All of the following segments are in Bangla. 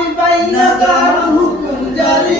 আমি পাই না কারও হুকুম জারি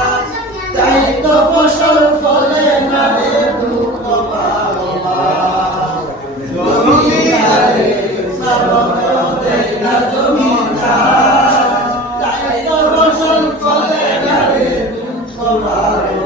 সর্বদা